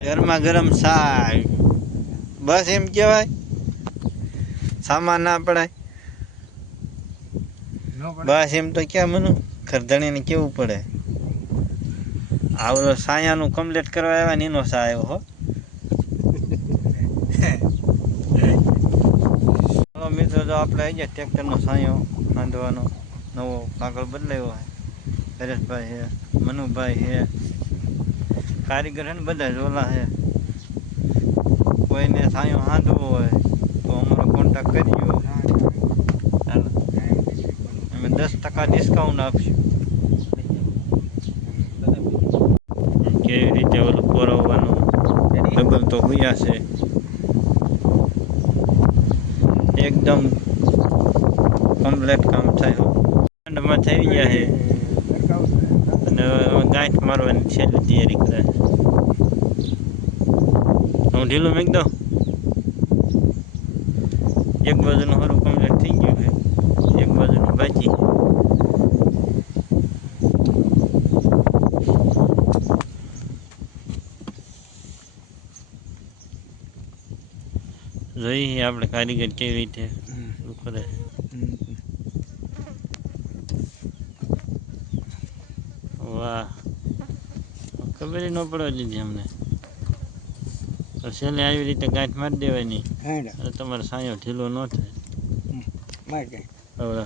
ગરમા ગરમ શાક બસ એમ કહેવાય. સામાન ના પડાય બસ એમ તો ક્યાં મનું ખરધણીને કેવું પડે. આવડો સાયાનું કમ્પ્લીટ કરવા આવ્યા ને એનો સા આવ્યો હો. મિત્રો જો આપણે આવી ગયા ટ્રેક્ટરનો સાયો બાંધવાનો નવો કાગળ બદલાયો હોય. હરેશભાઈ છે, મનુભાઈ છે, કારીગર છે ને બધા જોલા છે. કોઈને સાયો હાંધવો હોય તો અમારો કોન્ટેક્ટ કરજો. ચાલો અમે 10% ડિસ્કાઉન્ટ આપશું. કેવી રીતે ઓલું પોરવવાનું ડબલ તો હોયા છે. એકદમ કમ્પ્લીટ કામ થાય. ઠંડમાં થઈ ગયા છે અને ગાંઠ મારવાની છેલ્લી તૈયારી કરે. હું ઢીલું મેક દઉં. એક બાજુનું સારું કમ્પ્લીટ થઈ ગયું છે, એક બાજુનું બાકી. જોઈએ આપણે કારીગર કેવી રીતે કરે. વાહ, ખબર ન પડવા દીધી અમને. છેલ્લે આવી રીતે ગાંઠ મારી દેવાની અને તમારો સાયો ઢીલો ન થાય. હવે